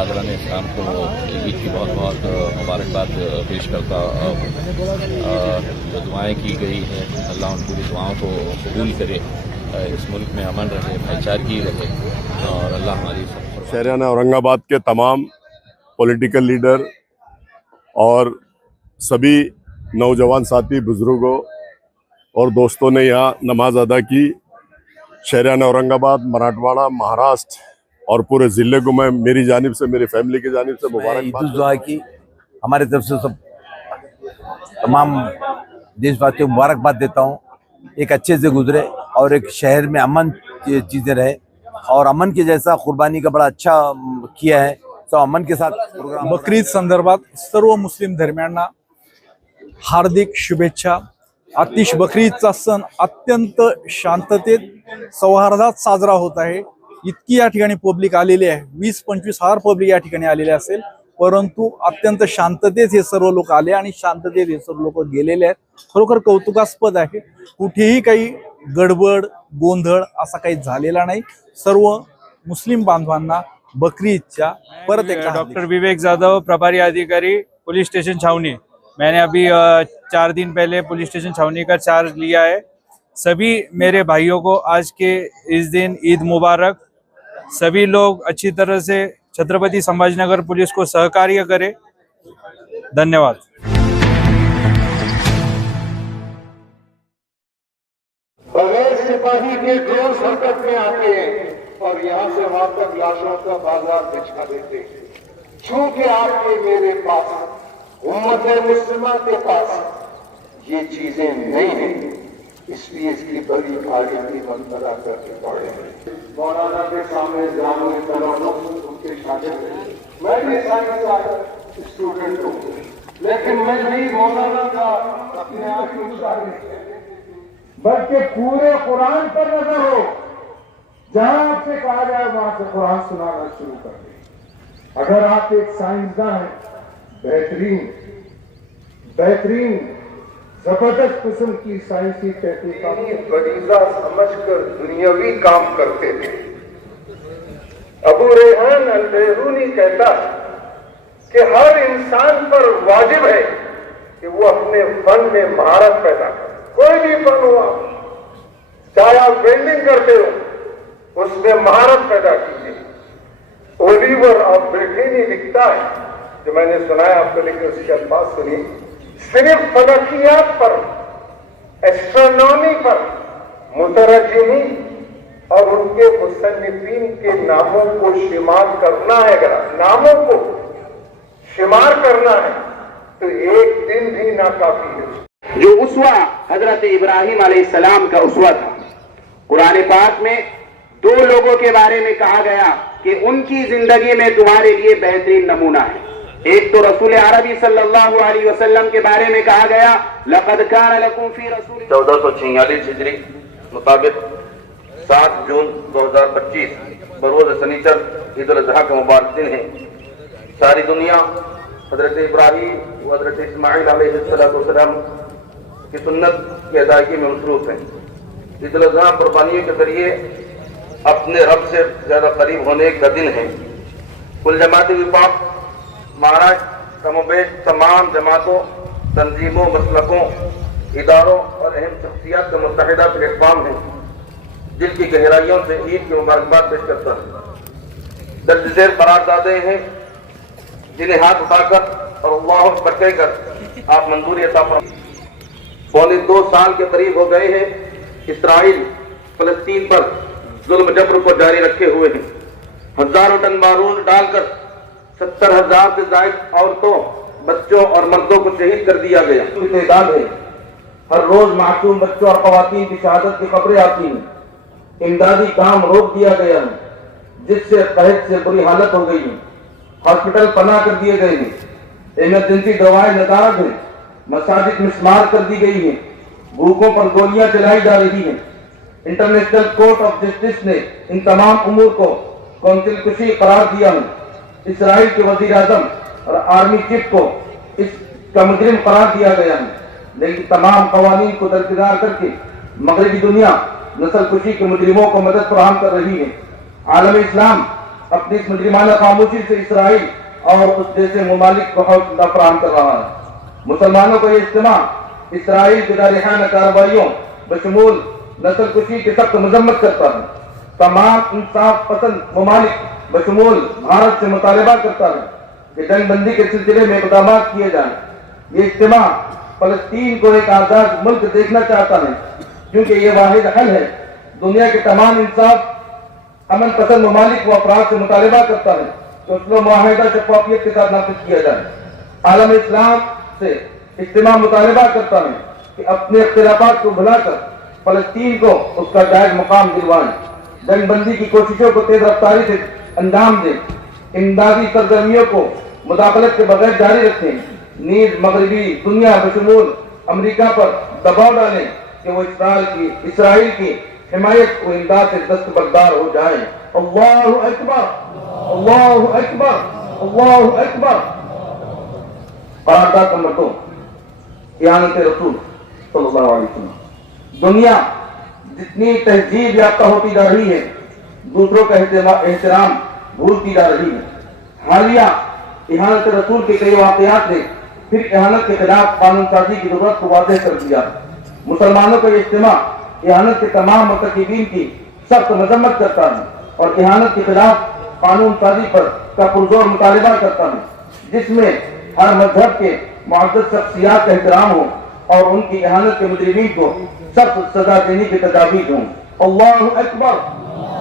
बरादरान इस्लाम को ईद की बहुत बहुत मुबारकबाद पेश करता हूँ। जो दुआएं की गई हैं अल्लाह उन पूरी दुआओं को कबूल करे, इस मुल्क में अमन रहे, भाईचारगी रहे और अल्लाह हमारी शहरियाना औरंगाबाद के तमाम पॉलिटिकल लीडर और सभी नौजवान साथी, बुजुर्गों और दोस्तों ने यहाँ नमाज अदा की। शहरियाना औरंगाबाद, मराठवाड़ा, महाराष्ट्र और पूरे ज़िले को मैं मेरी जानिब से, मेरी फैमिली की जानिब से मुबारकबाद दुआ की हमारी तरफ से सब तमाम देशवासियों को मुबारकबाद देता हूँ। एक अच्छे से गुजरे और एक शहर में अमन चीज़ें रहे और अमन के जैसा कुर्बानी का बड़ा अच्छा किया है। तो अमन के साथ प्रोग्राम बकरीद संदर्भात सर्व मुस्लिम धर्मियांना हार्दिक शुभेच्छा। आतिश बकरीदचा सण अत्यंत शांततेत सौहार्दात साजरा होत आहे। इतकी या ठिकाणी पब्लिक आलेली आहे, 20-25 हजार पब्लिक या ठिकाणी आलेले असेल, परंतु अत्यंत शांततेत हे सर्व लोक आले आणि शांततेत हे सर्व लोक गेलेले आहेत। खरोखर कौतुकास्पद आहे। कुठेही काही गडबड गोंधळ असा काही झालेला नाही। सर्व मुस्लिम बांधवांना बकरीदच्या परत एकदा डॉक्टर विवेक जाधव, प्रभारी अधिकारी, पुलिस स्टेशन छावनी। मैंने अभी 4 दिन पहले पुलिस स्टेशन छावनी का चार्ज लिया है। सभी मेरे भाइयों को आज के इस दिन ईद मुबारक। सभी लोग अच्छी तरह से छत्रपति संभाजीनगर पुलिस को सहकार्य करें। धन्यवाद। बगैर सिपाही के ड्रोन हरकत में आते हैं और यहाँ से वहां तक लाशों का बाजार बिछा देते हैं। चूंकि आपके मेरे पास उम्मत मुस्लिमा के पास ये चीजें नहीं हैं, इसलिए इसकी बड़ी आलिमी बंदरा करके पड़े हैं। मौलाना के सामने जामुन तलाश उनके शागिर्द, मैं भी साइंस का स्टूडेंट हूँ, लेकिन मैं भी मौलाना का अपने आप को शागिर्द, बल्कि पूरे कुरान पर नजर हो। जहां आपसे कहा जाए वहां से कुरान सुनाना शुरू कर दें। अगर आप एक साइंसदान हैं, बेहतरीन जबरदस्त किस्म की साइंसी तहकीकात बरीजा समझकर दुनियावी काम करते थे। अबू रेहान अल-बैरूनी कहता कि हर इंसान पर वाजिब है कि वो अपने फन में महारत पैदा करे। कोई भी फन हुआ, चाहे आप वेल्डिंग करते हो, उसमें महारत पैदा कीजिए। ओलिवर ऑफ ब्रिटेनी लिखता है, जो मैंने सुना है आपको, लेकिन उसके अल्फाज सुनिए। सिर्फ फलकियात पर, एस्ट्रोनॉमी पर मुतरज्जिमीन और उनके मुसन्निफीन के नामों को शुमार करना है। अगर नामों को शुमार करना है तो एक दिन भी नाकाफी है। जो उसवा हजरत इब्राहिम अलैहिस्सलाम का उसवा था। कुरान पाक में 2 लोगों के बारे में कहा गया कि उनकी जिंदगी में तुम्हारे लिए बेहतरीन नमूना है। एक तो रसूल अरबी सल्लल्लाहु अलैहि वसल्लम के बारे में कहा गया, लक़द कान लकुम फी रसूल 1446 हिजरी मुताबिक 7 जून 2025 बरोज शनिचर ईद उल अज़हा का मुबारक दिन है। सारी दुनिया हजरत इब्राहिम व हजरत इस्माइल अलैहिस्सलाम की सुन्नत की अदायगी में मसरूफ है। ईद उल अज़हा कुर्बानियों के जरिए अपने रब से ज्यादा करीब होने का दिन है। कुल जमाती विफाक महाराष्ट्र कमोबेश तमाम जमातों, तंजीमों, मसलकों, इदारों और अहम शख्सियात का मुत्तहिदा प्लेटफॉर्म है, जिनकी गहराइयों से ईद की मुबारकबाद पेश करता है। दर्ज झेल करारदादे हैं जिन्हें हाथ उठाकर और अल्लाह अकबर कहकर आप मंजूरी अता फरमाएं। पौने 2 साल के करीब हो गए हैं इसराइल फलस्तीन पर जुल्म जबर को जारी रखे हुए हैं। हजारों टन बारूद डालकर 70,000 से ज्यादा औरतों, बच्चों और मर्दों को शहीद कर दिया गया। तादाद है। हर रोज मासूम बच्चों और खवातीन की शहादत की खबरें आती हैं। इमदादी काम रोक दिया गया है, जिससे कहत से बुरी हालत हो गई है। हॉस्पिटल पनाह कर दिए गए हैं। इमरजेंसी दवाएं नदारद हैं। मसाजिद मिस्मार कर दी गई है। भूखों पर गोलियां चलाई जा रही हैं। इंटरनेशनल कोर्ट ऑफ जस्टिस ने इन तमाम उमूर को कौंसिल कुशी करार दिया है। इसराइल के वजीर आजम और आर्मी चीफ को इसका मुजरिम करार दिया गया है, लेकिन तमाम कवानीन को दरकिनार करके मगरबी दुनिया नस्ल कुशी के मुजरिमों को मदद फराहम कर रही है। आलम इस्लाम अपनी इस मुजरिमाना खामोशी से इसराइल और उस जैसे ममालिक को हौसला फराहम कर रहा है। मुसलमानों का ये इज्तिमा इसराइल की जारहाना कार्रवाइयों बशमूल नस्ल कुशी की सख्त मजम्मत करता है। तमाम इंसाफ पसंद ममालिक बशमूल भारत से मुतालबा करता है कि जंग बंदी के सिलसिले में इक़दाम किए जाएं। ये इज्तिमा फलस्तीन को एक आज़ाद मुल्क देखना चाहता है, क्योंकि ये वाहिद हल है। दुनिया के तमाम इंसाफ अमन पसंद ममालिक व अफराद से मुतालबा करता है कि उसको मुआहिदा शफाफियत के साथ नाफिज किया जाए। आलम इस्लाम से इज्तिमा मुतालबा करता है कि अपने इख्तिलाफात को भुलाकर फलस्तीन को उसका जायज मुकाम दिलवाएं। जंग बंदी की कोशिशों को तेज रफ्तारी से अंजाम दें। इमदादी सरगर्मियों को मुदाखलत के बगैर जारी रखें। नीज मगरबी दुनिया बशमूल अमरीका पर दबाव डालें कि वो इसराइल की हिमायत व इमदाद से दस्तबरदार हो जाए। अल्लाहु अकबर, अल्लाहु अकबर, अल्लाहु अकबर। करारदाद नंबर 2, इयानत रसूल सल्लल्लाहु अलैहि वसल्लम। दुनिया जितनी तहजीब याफ्ता होती जा रही है, दूसरों का एहतराम भूलती जा रही है। हालिया इहानत रसूल के कई वाक़यात ने फिर इहानत के खिलाफ कानून साजी की जरूरत को वाज़ेह कर दिया। मुसलमानों का इज्तिमा इहानत के तमाम मुर्तकिबीन की सख्त मजम्मत करता है और इहानत के खिलाफ कानून साजी पर का पुरजोर मुतालबा करता है, जिसमें हर मजहब के मुअज़्ज़ज़ शख्सियात का एहतराम हो और उनकी इहानत के मुजरिमीन को सख्त सजा देने की तजावीज़ हों। अल्लाहु अकबर,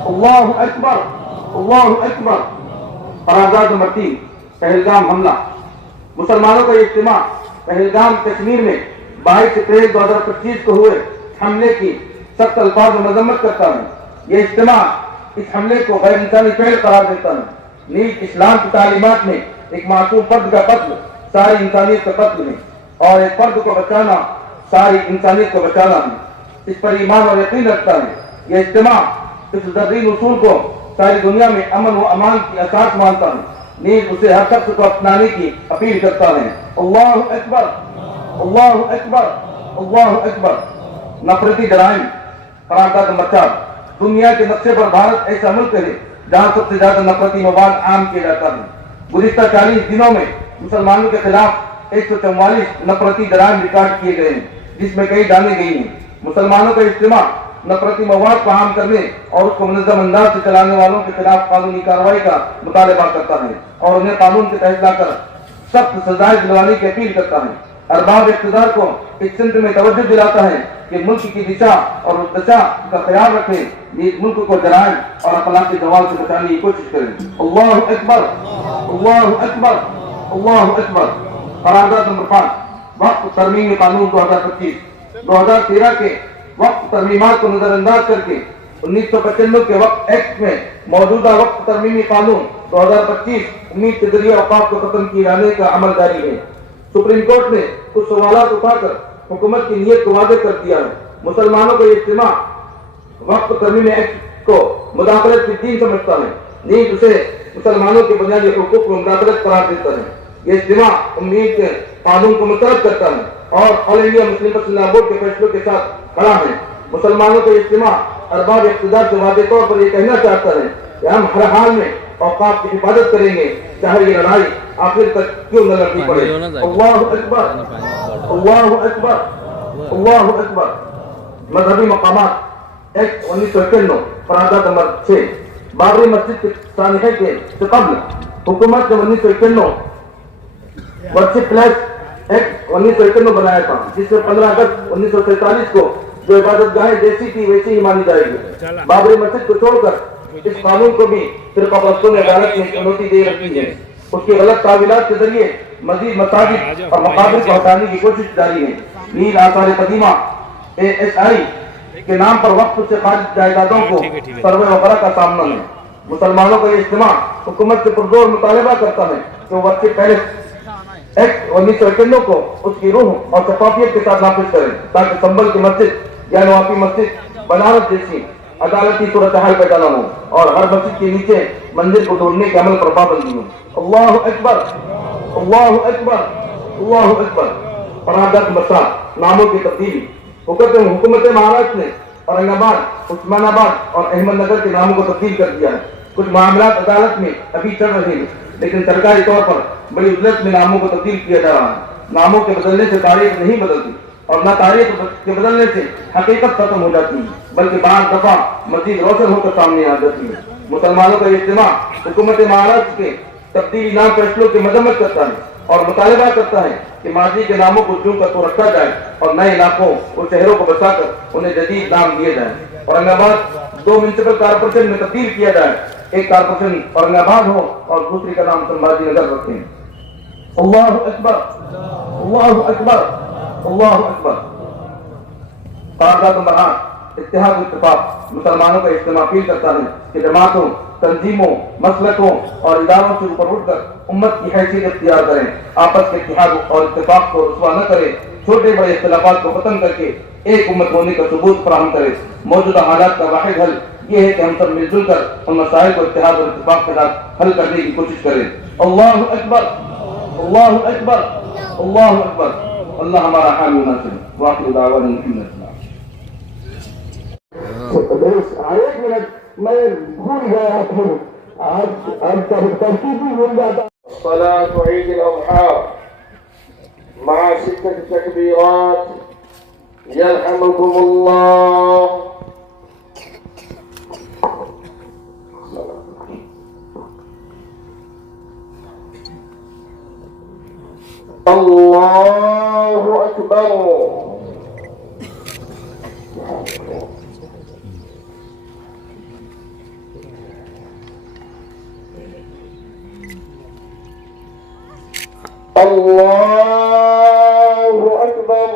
अल्लाहु अकबर, अल्लाहु अकबर। करारदाद नंबर 3, पहलगाम हमला। मुसलमानों का इज्तिमा पहलगाम कश्मीर में 22 अप्रैल 2025 को हुए हमले की सख्त अल्फाज में मजम्मत करता है। ये इज्तिमा इस हमले को गैर इंसानी फेल करार देता है। नीज इस्लाम की तालीमात में एक मासूम फर्द का कत्ल सारी इंसानियत का कत्ल है और एक फर्द को बचाना सारी इंसानियत को बचाना है। इस पर ईमान और यकीन रखता है। यह इज्तिमा इस ज़रूरी उसूल को सारी दुनिया में अमन व अमान की असास मानता है। नीज उसे हर शख्स को अपनाने की अपील करता है। अल्लाहु अकबर, अल्लाहु अकबर, अल्लाहु अकबर। नफरती जराइम। करारदाद नंबर 4, दुनिया के नक्शे पर भारत ऐसा मुल्क है जहाँ सबसे ज्यादा नफरती मवाद आम किया जाता है। गुज़िश्ता 40 दिनों में मुसलमानों के खिलाफ 144 नफरती जराइम रिकॉर्ड किए गए हैं, जिसमें कई जाने गई हैं। मुसलमानों का इज्तिमा नफरती मवाद को आम करने और उसको मुनज़्ज़म अंदाज से चलाने वालों के खिलाफ कानूनी कार्रवाई का मुतालबा करता है और उन्हें कानून के तहत लाकर सख्त सजाएं दिलवाने की अपील करता है। अरबाब इक़्तिदार को इस सिमत में तवज्जो दिलाता है कि मुल्क की दिशा और दशा का ख्याल रखें। इस मुल्क को जराइम और अखलाक़ी ज़वाल से बचाने की कोशिश करें। अल्लाहु अकबर, अल्लाहु अकबर, अल्लाहु अकबर। करारदाद नंबर 5, वक्फ तरमीमी कानून 2013 के वक्फ तरमीमात को नजरअंदाज करके 1995 के वक्फ एक्ट में मौजूदा वक्फ तरमीमी कानून 2025 उम्मीद के जरिए औकाफ को खत्म किए जाने का अमल जारी है। सुप्रीम कोर्ट ने कुछ सवालात उठाकर हुकूमत की नीयत को वाज़ेह कर दिया है। मुसलमानों का इज्तिमा वक्फ तरमीमी एक्ट को मुदाखलत की दीन समझता है, नीज उसे मुसलमानों के बुनियादी हुकूक को मुदाखलत करार देता है। ये इज्तिमा उम्मीद के कानून को मुस्तरद करता है और all India Muslim personal board के फैसलों के साथ खड़ा है। मुसलमानों का इज्तिमा अरबाब इक़्तिदार से वाज़ेह तौर पर यह कहना चाहता है कि हम हर हाल में औकाफ की हिफाजत करेंगे, चाहे ये लड़ाई आखिर तक क्यों न लड़नी पड़े। अल्लाहु अकबर, अल्लाहु अकबर, अल्लाहु अकबर। मजहबी मकामात एक्ट 1991 करारदाद नंबर 6, बाबरी मस्जिद के सानिया के कबल हुकूमत ने 1991 वर्शिप प्लेस एक्ट 1991 बनाया था, जिसमें 15 अगस्त 1947 को जो इबादत गाहें जैसी थी वैसी ही मानी जाएगी। बाबरी मस्जिद को छोड़कर इस कानून को भी फिरकापरस्तों ने अदालत में चुनौती दे रखी है। उसकी गलत तावीलात के जरिए मजीद मसाजिद और मकाबरिन को हटाने की कोशिश जारी है। नील आसार कदीमा ASI के नाम पर वक्फ से खारिज जायदादों को सर्वे वगैरह का सामना है। मुसलमानों का ये इज्तिमा हुकूमत से पुरजोर मुतालबा करता है कि वो वर्शिप पैलेस एक्ट 1991 को उसकी रूह और शफाफियत के साथ नाफिज करें, ताकि संभल की मस्जिद या नवाफी मस्जिद बनारस जैसी अदालती सूरत हाल पैदा न हो और हर मस्जिद के नीचे मंदिर को तोड़ने के अमल पर पाबंदी हो। अल्लाहु अकबर, अल्लाहु अकबर, अल्लाहु अकबर। करारदाद नंबर 7, नामों की तब्दीली। हुकूमत महाराष्ट्र ने औरंगाबाद, उस्मानाबाद और अहमदनगर के नामों को तब्दील कर दिया है। कुछ मामलात अदालत में अभी चल रहे हैं, लेकिन सरकारी तौर पर बड़ी उजलत में नामों को तब्दील किया जा रहा है। नामों के बदलने से तारीख नहीं बदलती और न तारीख के बदलने से हकीकत खत्म हो जाती है, बल्कि बार दफा मजीद रोशन होकर सामने आ जाती है। मुसलमानों का इज्तिमा हुकूमत महाराष्ट्र के तब्दीली नाम फैसलों की मजम्मत करता है और मुतालबा करता है कि माजी के नामों को यूं कर तो रखा जाए और नए इलाकों और शहरों को बचाकर उन्हें जदीद नाम दिए जाए। औरंगाबाद 2 म्युनिसिपल कॉर्पोरेशन में तब्दील किया जाए, एक कॉर्पोरेशन औरंगाबाद हो और दूसरी का नाम संभाजी नगर रखें। अल्लाहु अकबर, अल्लाहु अकबर, अल्लाहु अकबर। इत्तेहाद इत्तेफाक मुसलमानों का इज्तिमा अपील करता है कि जमातों, तंजीमों, मसलकों और इदारों से ऊपर उठकर उम्मत की हैसियत इख्तियार करें, आपस के इत्तेहाद और इत्तेफाक को रुसवा न करें, छोटे बड़े इख्तिलाफात को खत्म करके एक उम्मत होने का सबूत फराहम करें। मौजूदा हालात का वाहिद हल ये है कि हम सब मिलजुल कर उन मसाइल को इत्तेहाद और इत्तेफाक के साथ हल करने की कोशिश करें। अल्लाहु अकबर, अल्लाहु अकबर, अल्लाहु अकबर। अल्लाह हमारा हामी नासिर। वाक़िअ दावाना अल्हम्दुलिल्लाह। एक मिनट मैं भूल गया था, आज तरकीब भी भूल जाता। सलात ईद अल-अज़हा मअ 6 तकबीरात यरहमुकुमुल्लाह। अल्लाहु अकबर। अल्लाहु अकबर।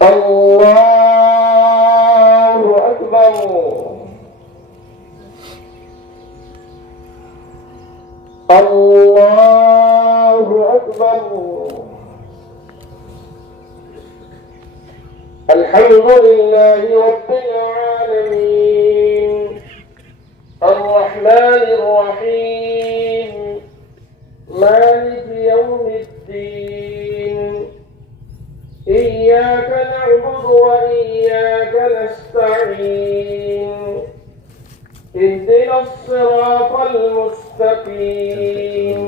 अल्लाहु अकबर। अल्लाहु अकबर। अल्हम्दुलिल्लाहि रब्बिल आलमीन अर्रहमानिर रहीम मालिकि यौमिद्दीन इय्याक नअबुदु व इय्याक नस्तईन इहदिनस सिरातल मुस्तकीम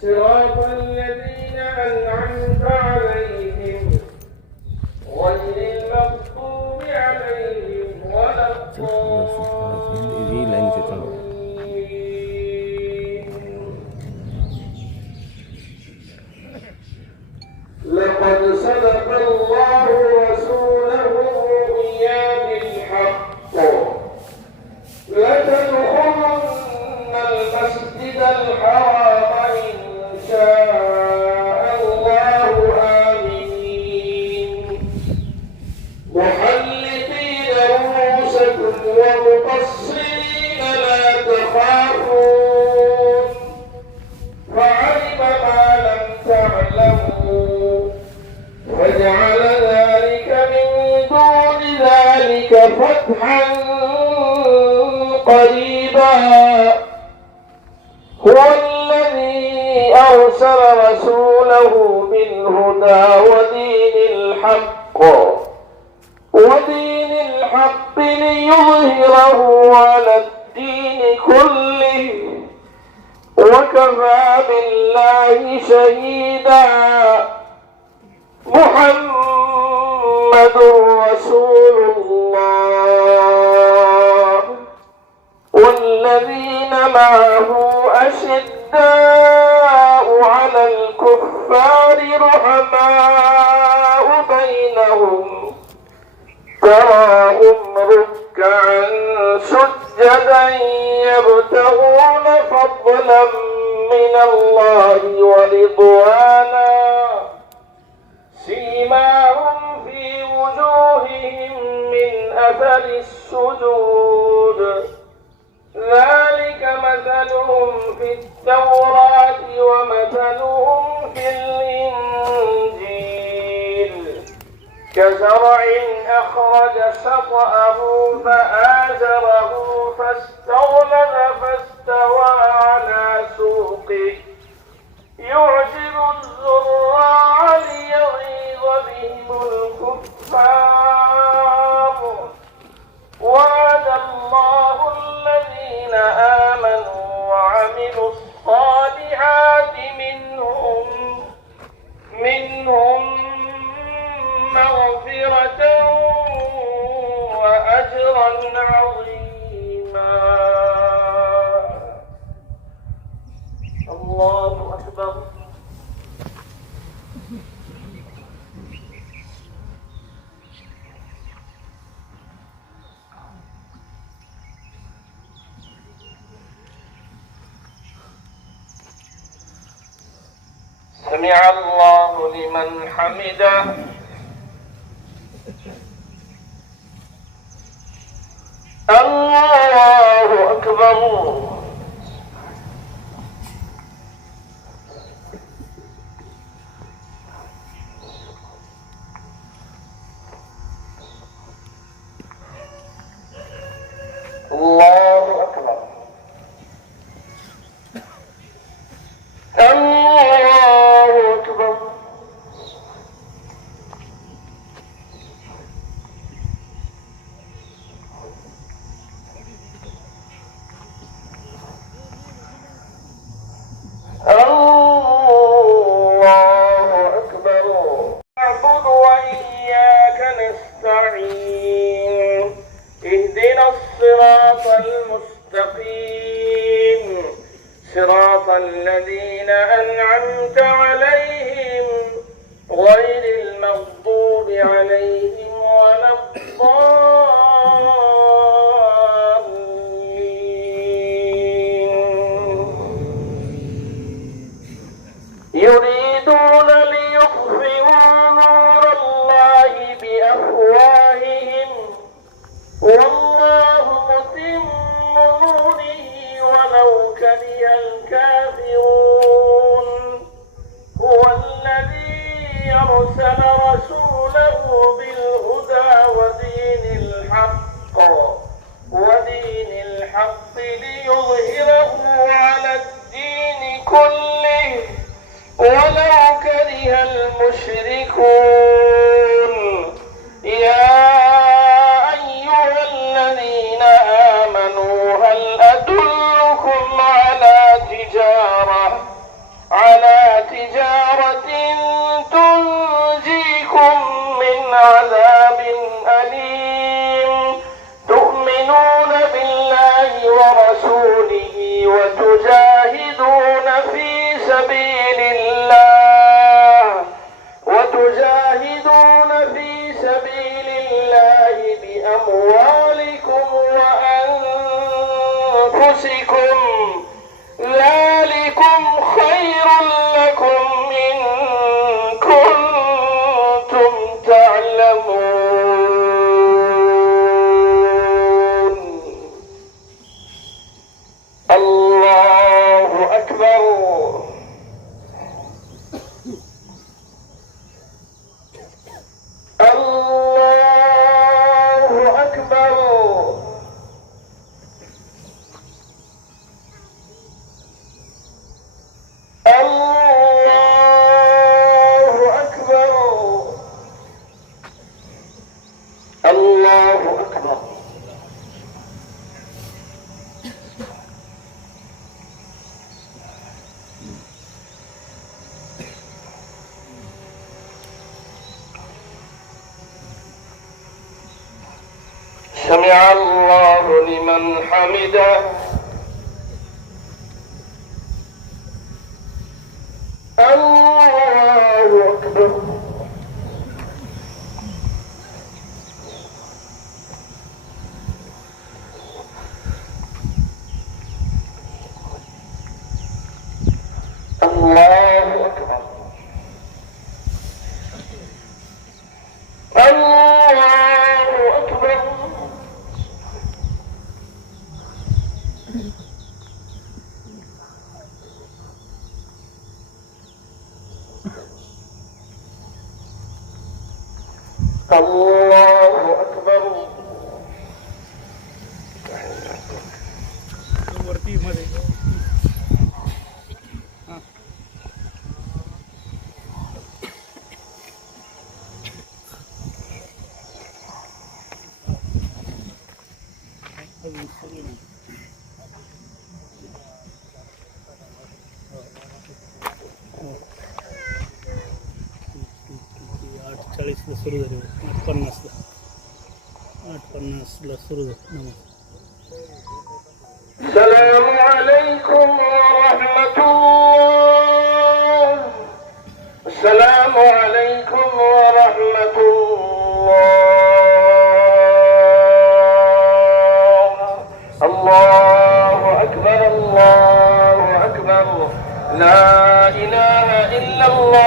सिरातल लज़ीना अन'अमता अलैहिम गैरिल मग़्दूबि अलैहिम वलद्दाल्लीन। लक़द सदक़ल्लाहु रसूलहु रु'या बिल-हक़्क़ लतदख़ुलुन्नल मस्जिदल हराम इंशाअल्लाहु आमीन मुहल्लिक़ीन रुऊसकुम व मुक़स्सिरीन ला तख़ाफ़ून फअलिम मा लम तअलमू फजअल ज़ालिका मिन दूनि ज़ालिका फ़तहन قريبا هو الذي أرسل رسوله بالهدى ودين الحق ليظهره على الدين كله وكفى بالله شهيدا محمد رسول الله والذين معه أشداء على الكفار رحماء بينهم تراهم ركعا سجدا يبتغون فضلا من الله ورضوانا سيماهم في وجوههم من أثر السجود ذلك مثلهم في التوراة ومثلهم في الإنجيل كزرع أخرج شطأه فآزره فاستغلظ فاستوى على سوقه يعجب الزراع ليغيظ بهم الكفار سمع الله لمن حمده. الله أكبر. الله أكبر. الله أكبر. الله أكبر. نعبد وإياك نستعين. اهدنا الصراط المستقيم صراط الذين أنعمت عليهم غير المغضوب عليهم ولا الضالين. يريدون ليطفئوا نور الله بأفواههم والله متم نوره ولو كره الكافرون. هو الذي أرسل رسوله بالهدى ودين الحق ليظهره على الدين كله ولو كره المشركون. يا أيها الذين آمنوا هل أدلكم على تجارة تنجيكم من عذاب أليم تؤمنون بالله ورسوله وتجاهدون في سبيل الله بأموالكم وأنفسكم ذلكم خير لكم إن كنتم تعلمون. الله أكبر. الله أكبر. الله أكبر. الله أكبر. سمع الله لمن حمده. الله أكبر. الله أكبر. الله أكبر. الله أكبر. ला सुरू झाले 8:50ला सुरू झाले. السلام عليكم ورحمة الله. السلام عليكم ورحمة الله. الله أكبر. الله أكبر. لا إله إلا الله.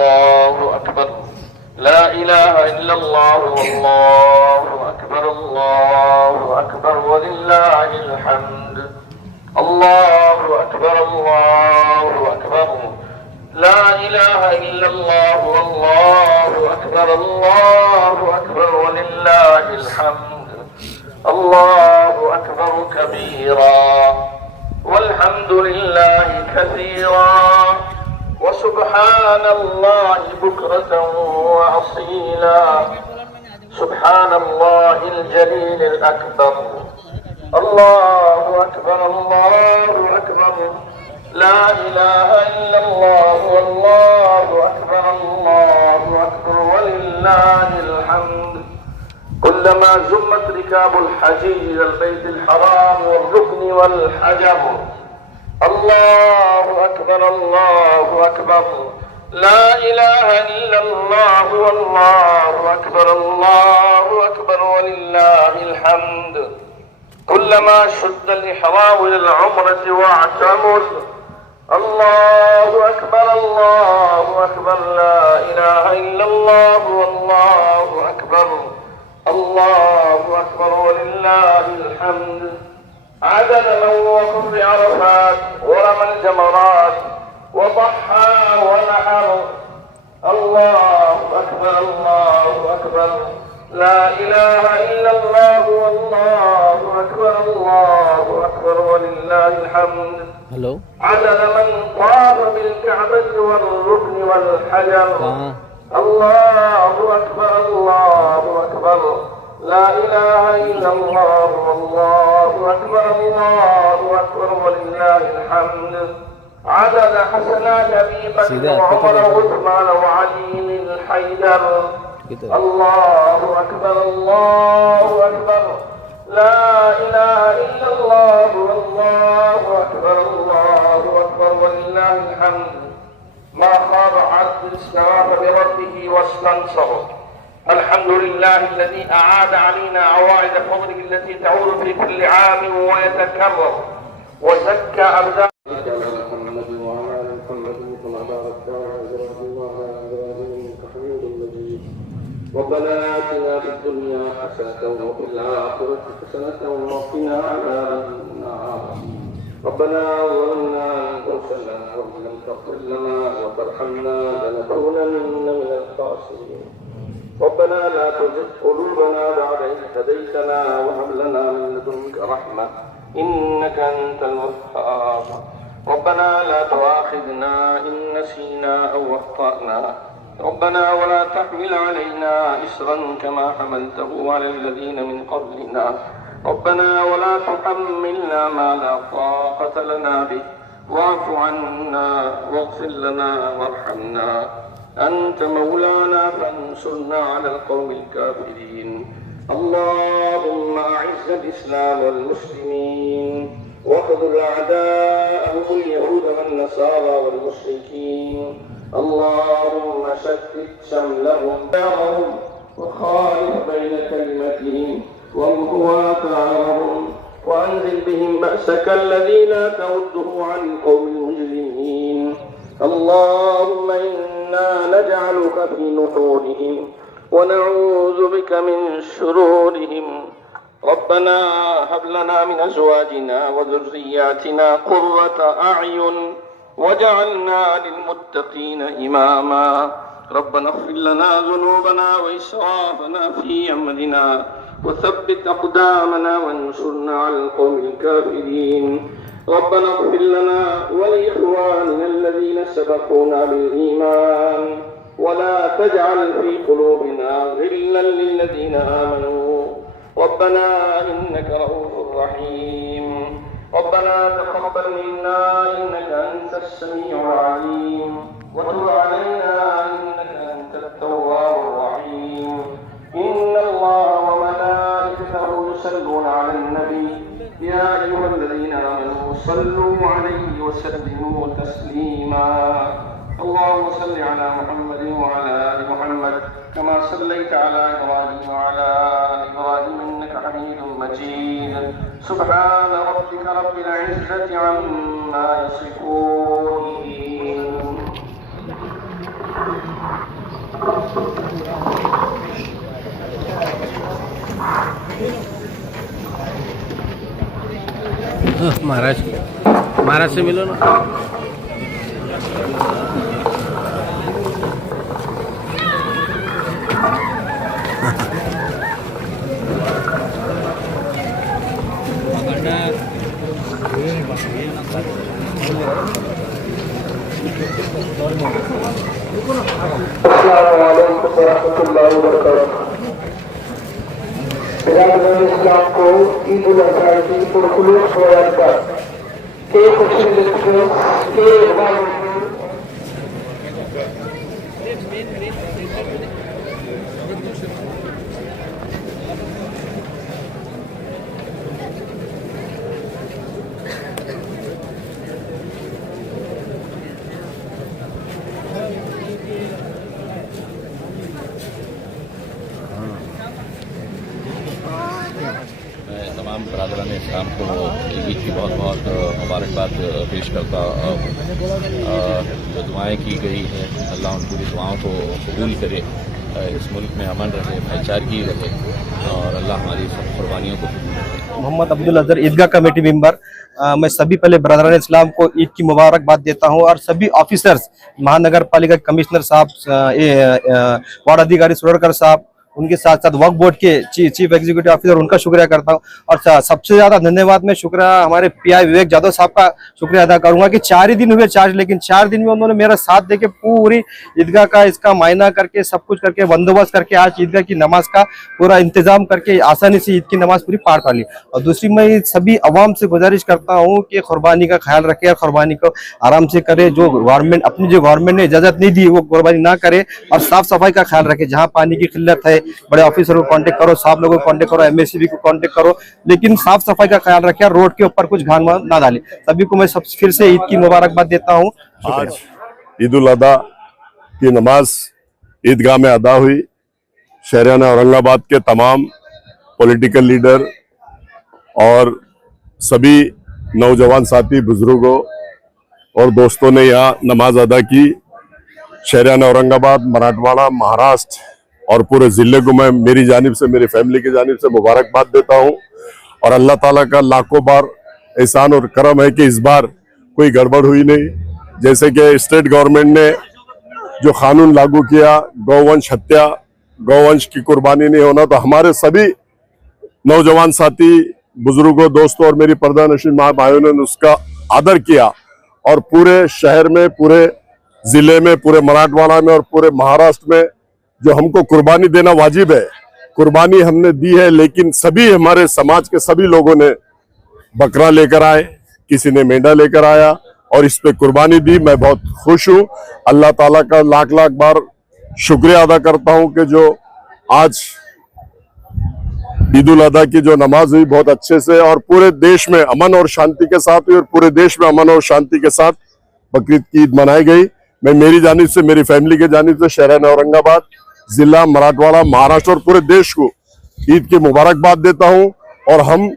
الله أكبر. لا إله إلا الله والله أكبر. الله أكبر ولله الحمد. الله أكبر. الله أكبر. لا إله إلا الله والله أكبر. الله أكبر ولله الحمد. الله أكبر كبيرا والحمد لله كثيرا وسبحان الله بكرة وأصيلا. سبحان الله الجليل الأكبر. الله أكبر. الله أكبر. لا إله إلا الله والله أكبر. الله أكبر ولله الحمد. كلما زمت ركاب الحجيج إلى البيت الحرام والركن والحجر. الله أكبر. الله أكبر. لا إله إلا الله والله أكبر. الله أكبر ولله الحمد. كلما شد الإحرام إلى العمرة واعتمر. الله أكبر. الله أكبر. لا إله إلا الله والله أكبر. الله أكبر ولله الحمد. عدد من وقف بعرفات ورمى الجمرات وضحى ونحر. الله أكبر. الله أكبر. لا إله إلا الله والله أكبر. الله أكبر ولله الحمد. عدد من طاف بالكعبة والركن والحجر. الله أكبر. الله أكبر. لا إله إلا الله والله أكبر. الله أكبر ولله الحمد. عدد حسنات أبي بكر وعمر وعثمان وعلي الحيدر. الله أكبر. الله أكبر. لا إله إلا الله والله أكبر. الله أكبر ولله الحمد. ما خاب عبد استغاث بربه واستنصر. الحمد لله الذي أعاد علينا عوائد فضله التي تعود في كل عام ويتكرر وزكى أبدان. محمد وعلى آل محمد كما باركت على إبراهيم وعلى آل إبراهيم إنك حميد مجيد. ربنا آتنا في الدنيا حسنة وفي الآخرة حسنة وقنا عذاب النار. ربنا ظلمنا أنفسنا وإن لم تغفر لنا وترحمنا لنكونن من الخاسرين. ربنا لا تزغ قلوبنا بعد إذ هديتنا وهب لنا من لدنك رحمة إنك أنت الوهاب. ربنا لا تؤاخذنا إن نسينا أو أخطأنا. ربنا ولا تحمل علينا إصرا كما حملته على الذين من قبلنا. ربنا ولا تحملنا ما لا طاقة لنا به واعف عنا واغفر لنا وارحمنا. أنت مولانا فانصرنا على القوم الكافرين. اللهم أعز الإسلام والمسلمين واخذل أعداءهم اليهود والنصارى والمشركين. اللهم شتت شملهم وخالف بين كلمتهم وامحو آثارهم وأنزل بهم بأسك الذي لا ترده عن القوم المجرمين. اللهم إنا نجعلك في نحورهم ونعوذ بك من شرورهم. ربنا هب لنا من أزواجنا وذرياتنا قرة أعين واجعلنا للمتقين إماما. ربنا اغفر لنا ذنوبنا وإسرافنا في أمرنا وثبت أقدامنا وانصرنا على القوم الكافرين. ربنا اغفر لنا ولإخواننا الذين سبقونا بالإيمان ولا تجعل في قلوبنا غلا للذين آمنوا. ربنا إنك رؤوف رحيم. ربنا تقبل منا إنك أنت السميع العليم وتب علينا إنك أنت التواب الرحيم. إن الله وملائكته يصلون على النبي يا أيها الذين آمنوا صلوا عليه وسلموا تسليما. اللهم صل على محمد وعلى آل محمد كما صليت على إبراهيم وعلى آل إبراهيم إنك حميد مجيد. سبحان ربك رب العزة عما يصفون. महाराज से मिलो ना। अस्सलामुअलैकुम वरहमतुल्लाहि वबरकातुहू। बिरादरान इस्लाम को ईद उल अज़हा की पुरखुलूस मुबारकबाद के मैं तमाम बरादरान इस्लाम को ईद की बहुत बहुत मुबारकबाद पेश करता हूँ। जो दुआएं की गई हैं अल्लाह उन पूरी दुआओं को कबूल करे, इस मुल्क में अमन रहे, भाईचारगी रहे और अल्लाह हमारी सब कुर्बानियों को कबूल करे। मोहम्मद अब्दुल अजहर ईदगाह कमेटी मेंबर। मैं सभी पहले बरादरान इस्लाम को ईद की मुबारकबाद देता हूं और सभी ऑफिसर्स, महानगर पालिका कमिश्नर साहब, वार्ड अधिकारी सुरड़कर साहब, उनके साथ साथ वक्फ बोर्ड के चीफ एग्जीक्यूटिव ऑफिसर, उनका शुक्रिया करता हूं। और सबसे ज्यादा धन्यवाद मैं शुक्रिया हमारे पीआई विवेक यादव साहब का शुक्रिया अदा करूंगा कि 4 ही दिन हुए चार्ज, लेकिन 4 दिन में उन्होंने मेरा साथ देके पूरी ईदगाह का इसका मायना करके, सब कुछ करके, बंदोबस्त करके आज ईदगाह की नमाज का पूरा इंतजाम करके आसानी से ईद की नमाज पूरी पार पा ली। और दूसरी मैं सभी अवाम से गुजारिश करता हूँ कि कुर्बानी का ख्याल रखे और कुर्बानी को आराम से करे। जो गवर्नमेंट, अपनी जो गवर्नमेंट ने इजाजत नहीं दी वो कुर्बानी ना करे और साफ सफाई का ख्याल रखे। जहाँ पानी की किल्लत है, बड़े ऑफिसर को कांटेक्ट करो, साहब लोगों को कांटेक्ट करो, एमएससीबी को कांटेक्ट करो, लेकिन साफ सफाई का ख्याल रखें, रोड के ऊपर कुछ घान ना डाले। सभी को मैं सब फिर से ईद की मुबारकबाद देता हूँ। आज ईद उल अज़हा की नमाज ईदगाह में अदा हुई। शहरियान औरंगाबाद के तमाम पॉलिटिकल लीडर और सभी नौजवान साथी, बुजुर्गों और दोस्तों ने यहाँ नमाज अदा की। शहरियान औरंगाबाद, मराठवाड़ा, महाराष्ट्र और पूरे जिले को मैं मेरी जानिब से, मेरी फैमिली की जानिब से मुबारकबाद देता हूँ। और अल्लाह ताला का लाखों बार एहसान और करम है कि इस बार कोई गड़बड़ हुई नहीं। जैसे कि स्टेट गवर्नमेंट ने जो कानून लागू किया, गौवंश हत्या, गौवंश की कुर्बानी नहीं होना, तो हमारे सभी नौजवान साथी, बुजुर्गों, दोस्तों और मेरी पर्दानशीन माँ भाइयों ने उसका आदर किया और पूरे शहर में, पूरे जिले में, पूरे मराठवाड़ा में और पूरे महाराष्ट्र में जो हमको कुर्बानी देना वाजिब है, कुर्बानी हमने दी है। लेकिन सभी हमारे समाज के सभी लोगों ने बकरा लेकर आए, किसी ने मेंढा लेकर आया और इस पे कुर्बानी दी। मैं बहुत खुश हूँ। अल्लाह ताला का लाख लाख बार शुक्रिया अदा करता हूँ कि जो आज ईद उल अज़हा की जो नमाज हुई बहुत अच्छे से और पूरे देश में अमन और शांति के साथ हुई और पूरे देश में अमन और शांति के साथ बकरीद की ईद मनाई गई। मैं मेरी जानिब से, मेरी फैमिली के जानिब से शहर औरंगाबाद, जिला मराठवाड़ा, महाराष्ट्र और पूरे देश को ईद की मुबारकबाद देता हूं। और हम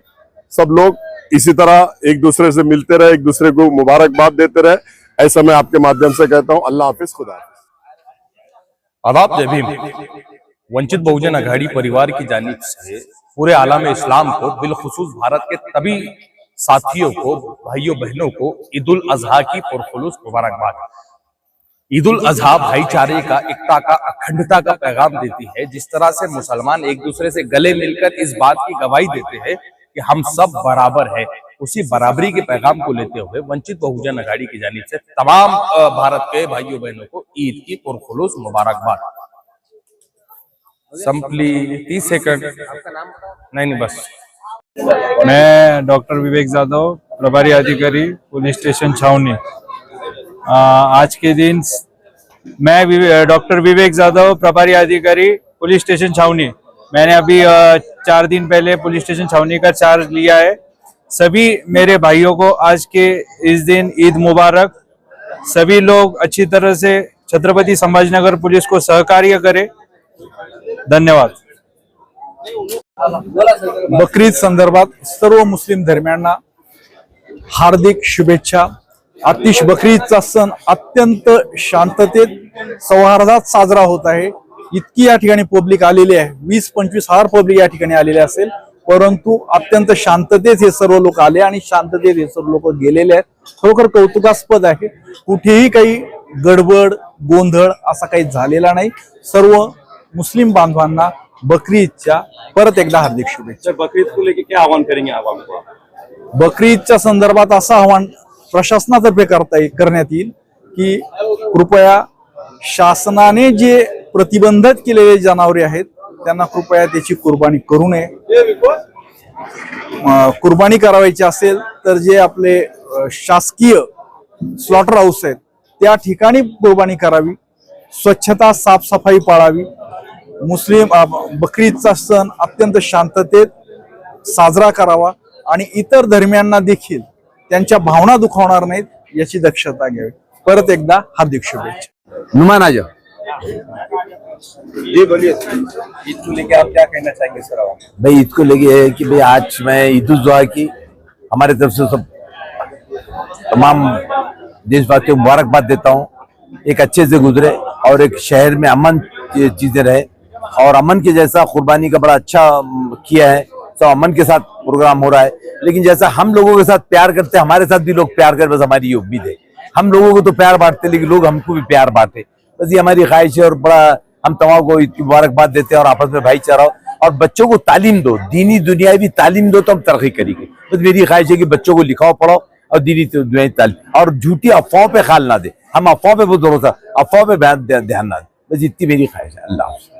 सब लोग इसी तरह एक दूसरे से मिलते रहे, एक दूसरे को मुबारकबाद देते रहे, ऐसा मैं आपके माध्यम से कहता हूं। अल्लाह हाफिज, खुदा हाफिज। आदाब जय भीम। वंचित बहुजन अघाड़ी परिवार की जानिब से पूरे आलम इस्लाम को, बिलखुसूस भारत के तभी साथियों को, भाइयों बहनों को ईद उल अज़हा की पुरखुलूस मुबारकबाद। ईद उल अज़हा भाईचारे का, एकता का, अखंडता का पैगाम देती है। जिस तरह से मुसलमान एक दूसरे से गले मिलकर इस बात की गवाही देते हैं कि हम सब बराबर है, उसी बराबरी के पैगाम को लेते हुए वंचित बहुजन अघाड़ी की जानिब से तमाम भारत के भाइयों बहनों को ईद की पुरखुलूस मुबारकबाद। सिंपली 30 सेकंड। नहीं बस। मैं डॉक्टर विवेक यादव, प्रभारी अधिकारी पुलिस स्टेशन छावनी। आज के दिन मैं डॉक्टर विवेक यादव, प्रभारी अधिकारी पुलिस स्टेशन छावनी। मैंने अभी 4 दिन पहले पुलिस स्टेशन छावनी का चार्ज लिया है। सभी मेरे भाइयों को आज के इस दिन ईद मुबारक। सभी लोग अच्छी तरह से छत्रपति संभाजीनगर पुलिस को सहकार्य करें। धन्यवाद। बकरीद संदर्भात सर्व मुस्लिम धर्मियांना हार्दिक शुभेच्छा। आतिश बकरीदचा सण अत्यंत शांततेत सौहार्दात साजरा होत आहे. इतकी या ठिकाणी पब्लिक आलेली आहे, 20-25 हजार पब्लिक या ठिकाणी आलेले असेल, परंतु अत्यंत शांततेत हे सर्व लोक आले आणि शांततेत हे सर्व लोक गेलेले आहेत. खरोखर कौतुकास्पद आहे. कुठेही काही गडबड गोंधळ असा काही झालेला नाही. सर्व मुस्लिम बांधवांना बकरी ईदच्या परत एकदा हार्दिक शुभेच्छा. बकरी ईद को लेकर क्या आह्वान करेंगे आवाम को? बकरी ईदच्या संदर्भात असं आवाहन प्रशासनातर्फे करण्यात येईल की कृपया शासनाने जे प्रतिबंधित केलेले जनावरे आहेत त्यांना कृपया त्याची कुर्बानी करू नये. कुर्बानी करावायची असेल तर जे आपले शासकीय स्लॉटर हाऊस आहेत त्या ठिकाणी कुर्बानी करावी. स्वच्छता साफसफाई पाळावी. मुस्लिम बकरी ईदचा सण अत्यंत शांततेत साजरा करावा आणि इतर धर्मियांना देखील त्यांच्या भावना दुखावणार नाहीत याची दक्षता घ्यावी. परत एकदा हार्दिक शुभेच्छा. नुमान आ जाओ. ये बोलिए, ईद को लेके आप क्या कहना चाहेंगे सर? भाई ईद को लेके है कि भाई आज मैं ईद उल जुहा की हमारे तरफ से सब तमाम देशवासियों को मुबारकबाद देता हूँ. एक अच्छे से गुजरे और एक शहर में अमन चीजें रहे और अमन के जैसा कुर्बानी का बड़ा अच्छा किया है. तो अमन के साथ प्रोग्राम हो रहा है, लेकिन जैसा हम लोगों के साथ प्यार करते हैं हमारे साथ भी लोग प्यार करें, बस हमारी ये उम्मीद है. हम लोगों को तो प्यार बांटते लेकिन लोग हमको भी प्यार बांटे, बस ये हमारी ख्वाहिश है. और बड़ा हम तमाम को ईद की मुबारकबाद देते हैं और आपस में भाईचारा और बच्चों को तालीम दो, दीनी दुनियावी तालीम दो तो हम तरक्की करेंगे. बस मेरी ख्वाहिश है कि बच्चों को लिखाओ पढ़ाओ और दीनी दुनियावी तालीम, और झूठी अफवाहों पे ख्याल ना दे. हम अफवाह पे बहुत भरोसा, अफवाह पे ध्यान ना दे. बस इतनी मेरी ख्वाहिश है. अल्लाह हाफ़िज़.